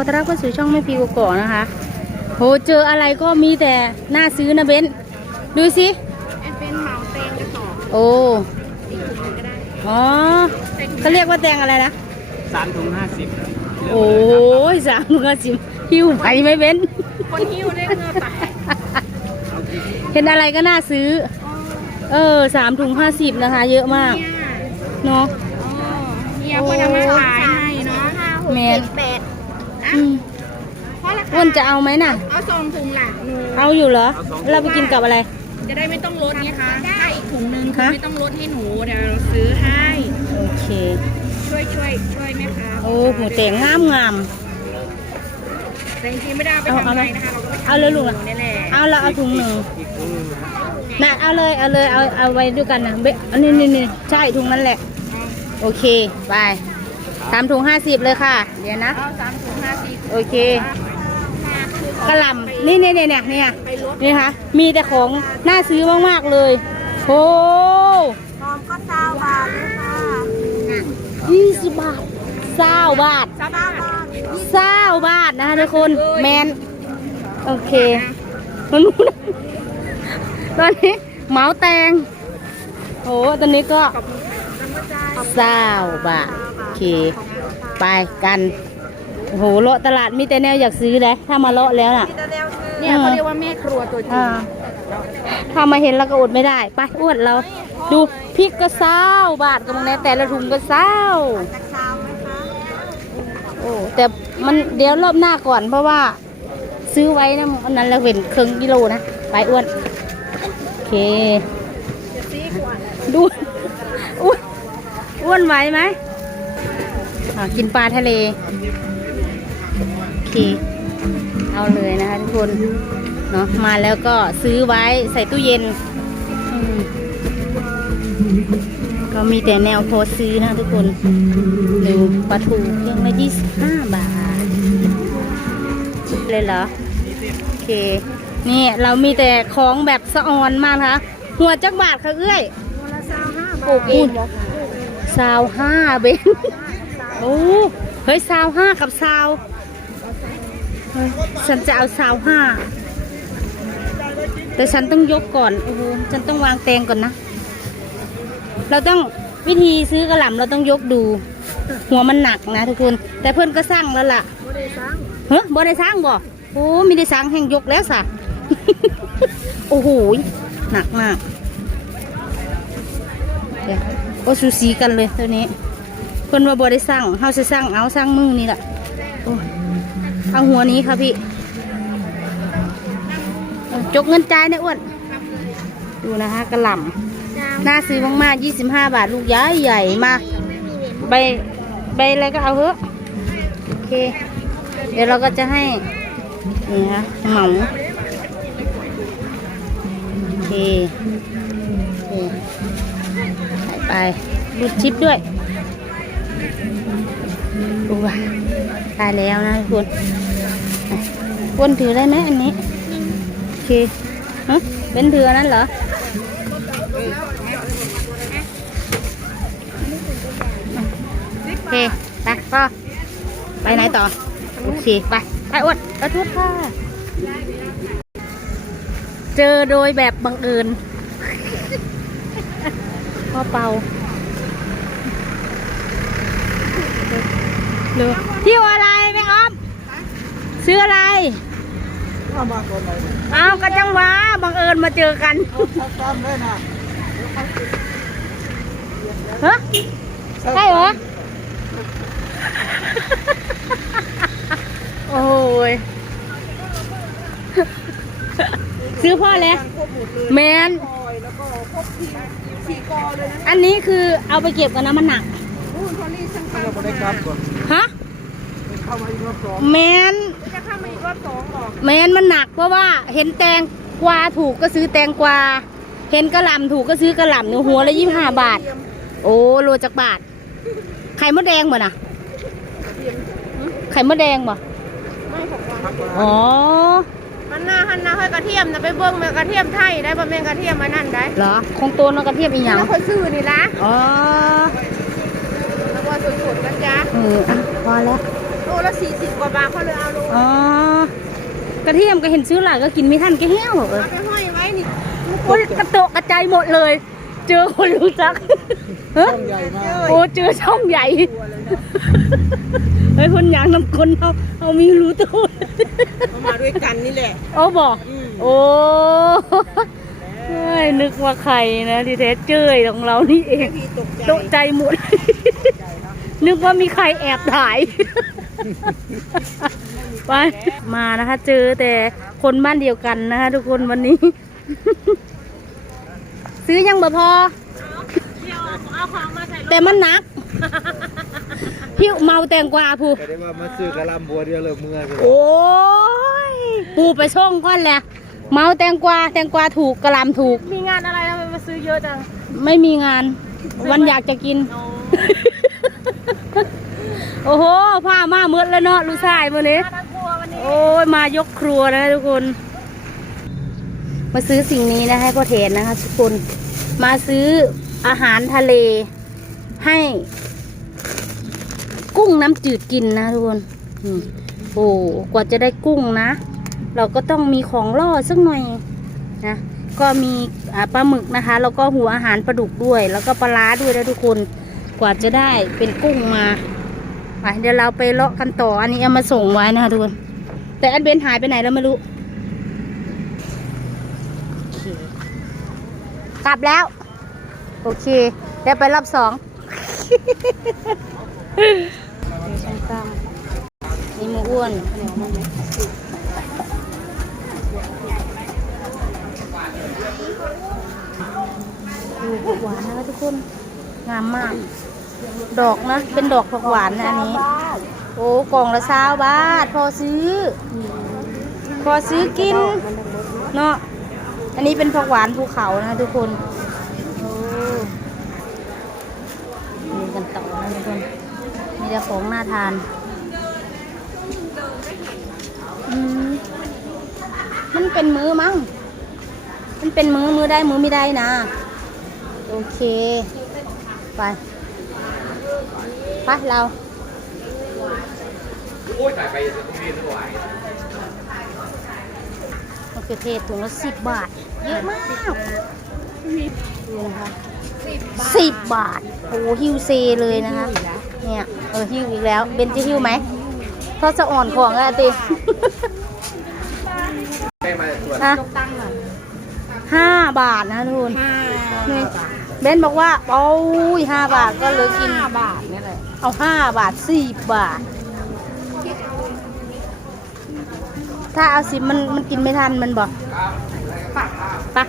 ขอต้อนรับเข้าสู่ช่องแม่พีกกอกนะคะ โห เจออะไรก็มีแต่น่าซื้อนะเบนดูสิเป็นเหมาเตงกระสอบโอ้อีกถุงหนึงก็ได้อ๋อเขาเรียกว่าแตงอะไรนะสามถุงห้าสิบโอ้ยสามลูกสิบหิวไปไหมเบนคนหิ้วได้เงื่อไปเห็นอะไรก็น่าซื้อ เออสามถุงห้าสิบนะคะ เยอะมาก เนี่ยเนาะอ๋อเนี่ยคนเอามาขายให้เนาะห้าหกแมนเจ็ดแปด อะอืมเพราะราคาอ้วนจะเอาไหมน่ะ เอาซองถุงหลักหนูเอาอยู่เหรอ เราไปกินกับอะไร จะได้ไม่ต้องลดไงคะถ้าอีกถุงหนึงคือฮะ ไม่ต้องลดให้หนูเดี๋ยวเราซื้อให้โอเค ช่วยช่วยช่วยไหมคะโอ้หมูแตงงามงาม แต่จริงๆไม่ได้เอาไปเอาทำเอาอะไรไหมนะคะเราก็ไปเอาเลยลูกหนะนูนี่แหละเอาละเอาถุงหนึ่งน่ะเอาเลยเอาเลยเอาเอาไว้ด้วยกันนะเบอันนี้นี่นี่ใช่ถุงนั้นแหละ โอเค ไปสามถุงห้าสิบเลยค่ะ เดี๋ยวนะ เอาสามถุงห้าสิบ โอเคกระหล่ำนี่นี่เนี่ยเนี่ยเนี่ยนี่ค่ะมีแต่ของน่าซื้อมากๆเลยโอ้พร้อมก็เก้าบาทเลยค่ะยี่สิบบาทเศร้าบาทเก้าบาทเศร้าบาทนะคะทุกคนแมนโอเคมันรู้นะตอนนี้เหมาแตงโอ้ตอนนี้ก็เศร้าบาทโอเค ไปกัน โอ้โหเลาะตลาดมีแต่แนวอยากซื้อเลยถ้ามาเลาะแล้วน่ะเนี่ยเขาเรียกว่าแม่ครัวตัวจริงอ่าถ้ามาเห็นแล้วก็อดไม่ได้ ไปอ้วนเรา ดูพริกก็เศร้าบาทกับมึงแน่แต่ละถุงก็เศร้าโอ้แต่มันเดี๋ยวรอบหน้าก่อนเพราะว่า ซื้อไว้นะอันนั้นเราเห็นครึ่งกิโลนะไปอ้วนโอเคดูอ้วนอ้วนไหวไหมอ่ากินปลาทะเลโอ เค เอาเลยนะคะทุกคน เนาะมาแล้วก็ซื้อไว้ใส่ตู้เย็นอืมก็มีแต่แนวโพสต์ซื้อนะทุกคนดูปลาทูเพียงละยี่สิบห้าบาท เลยเหรอ โอเค นี่เรามีแต่ของแบบสะออนมากนะคะ หัวจักบาทค่ะเอ้ยปลูกเองสาวห้าเบนโอ้ เฮ้ยสาวห้ากับสาว ฉันจะเอาสาวห้า แต่ฉันต้องยกก่อน โอ้โห ฉันต้องวางแตงก่อนนะ เราต้องวิธีซื้อกระหล่ำเราต้องยกดู หัวมันหนักนะทุกคน แต่เพื่อนก็สร้างแล้วล่ะเฮ้ยบ่ได้สร้างบ่โอ้มีได้สร้างแห่งยกแล้วสะโอ้โห หนักมากเดี๋ยวโอ้สูสีกันเลยตัวนี้ เพื่อนว่าบ่ได้สร้างเฮาจะสร้างเอาสร้างมือนี่แหละโอ้ เอาหัวนี้ค่ะพี่เอาจกเงินจ่ายนะอ้วน ดูนะคะกระหล่ำน่าซื้อมากๆ 25 บาทลูกใหญ่ใหญ่ๆมาใบใบอะไรก็เอาเถอะโอเค เดี๋ยวเราก็จะให้นี่นะคะเหมาโอเคโอเคใส่ไปรูดชิปด้วยดูว่า ได้แล้วนะทุกคนวนถือได้ไหมอันนี้ โอเคฮะเป็นเถืออันนั้นเหรอโอเค ไปก็ไปไหนต่อโอเคไป ไปอ้วนขอโทษค่ะ เจอโดยแบบบังเอิญพ่อเปา เร็วเที่ยวอะไรแม่ออมซื้ออะไรอ้าวก็จังหวะบังเอิญมาเจอกันฮะใช่เหรอโอ้ยซื้อพ่อเลยแมนอันนี้คือเอาไปเก็บกันนะมันหนัก เราไม่ได้กลับก่อนฮะเข้ามาอีกรอบสองแมนจะเข้ามาอีกรอบสองบอกแมนมันหนักเพราะว่าเห็นแตงกวาถูกก็ซื้อแตงกวา เห็นกระหล่ำถูกก็ซื้อกระหล่ำหนึ่งหัวละยี่ห้าบาท โอ้โลจากบาท ไข่มดแดงบ่น่ะ ไข่มดแดงบ่ไม่หกวันพักมาอ๋อมันหน้าหันหน้าให้กระเทียมนะไปเบิ้งแม่กระเทียมไทยได้บ่แม่นกระเทียมมานั่นได้เหรอคงตัวน้องกระเทียมอีหยังแล้วค่อยซื้อนี่ละอ๋อแล้วว่า สดๆนะจ๊ะเอออะพอแล้วโลละสี่สิบกว่าบาทเขาเลยเอาโลอ๋อกระเทียมก็เห็นซื้อหลายก็กินไม่ทันแกแห้วเหรอเอาไปห้อยไว้นี่โอ้ยกระโตกกระจายหมดเลย เจอคนรู้จักเฮ้ยต้องใหญ่มากโอ้เจอช่องใหญ่ เฮ้ยคนอยางนำคนเอาเอามีรู้ตัวเขามาด้วยกันนี่แหละโอ้บอกโอ้เฮ้ยนึกว่าใครนะที่แท้เจ้ยของเรานี่เอง พี่ตกใจ ตกใจหมด นึกว่ามีใครแอบถ่าย ไป มานะคะ เจอแต่คนบ้านเดียวกันนะคะทุกคนวันนี้ ซื้อยังบ่พอเอาของมาใส่แต่มันหนักพี่เมาแตงกวาผู้แต่ได้ว่ามาซื้อกะลำบัวเดียวเลยเมื่อเลยโอ้ยปูไปช่องก้อนแหละเมาแตงกวาแตงกวาถูกกระหลำถูก มีงานอะไรทำไมมาซื้อเยอะจัง ไม่มีงาน วันอยากจะกิน โอ้โหผ้ามาเมืดแล้วเนาะลูกชายวันนี้ทั้งครัววันนี้โอ้ยมายกครัวนะทุกคน มาซื้อสิ่งนี้นะให้พ่อเทนนะคะทุกคนมาซื้ออาหารทะเลให้ กุ้งน้ำจืดกินนะทุกคนอืมโอ้กว่าจะได้กุ้งนะ เราก็ต้องมีของล่อสักหน่อยนะก็มีปลาหมึกนะคะ แล้วก็หัวอาหารปลาดุกด้วย แล้วก็ปลาร้าด้วยนะทุกคน กว่าจะได้เป็นกุ้งมา ไปเดี๋ยวเราไปเลาะกันต่อ อันนี้เอามาส่งไว้นะคะทุกคน แต่อันเบนหายไปไหนแล้วไม่รู้ กลับแล้ว โอเค เดี๋ยวไปรอบสองนี่มูอ้วนดูหวานนะคะทุกคน งามมาก ดอกนะ เป็นดอกผักหวานนะอันนี้ โอ้กล่องละสาวบาท พอซื้อ พอซื้อกิน เนาะอันนี้เป็นผักหวานภูเขานะทุกคนโอ้มีกันต่อนะทุกคนมีแต่ของน่าทานมันเป็นมือมั้ง มันเป็นมือมือได้มือไม่ได้นะ โอเค ไป ไปเรามะเขือเทศถุงละสิบบาท เยอะมากดูนะคะสิบบาทโอ้ฮิวเซเลยนะคะ เนี่ยเออฮิวอีกแล้วเบนจะฮิวไหมทอดสะอ่อนของอะติอะห้าบาทนะทุกคนนี่ เบนบอกว่าโอ้ยห้าบาทก็เหลยกินบาทนี่แหละเอาห้าบาทสี่บาท ถ้าเอาสิบมันมันกินไม่ทันมันบอกปะ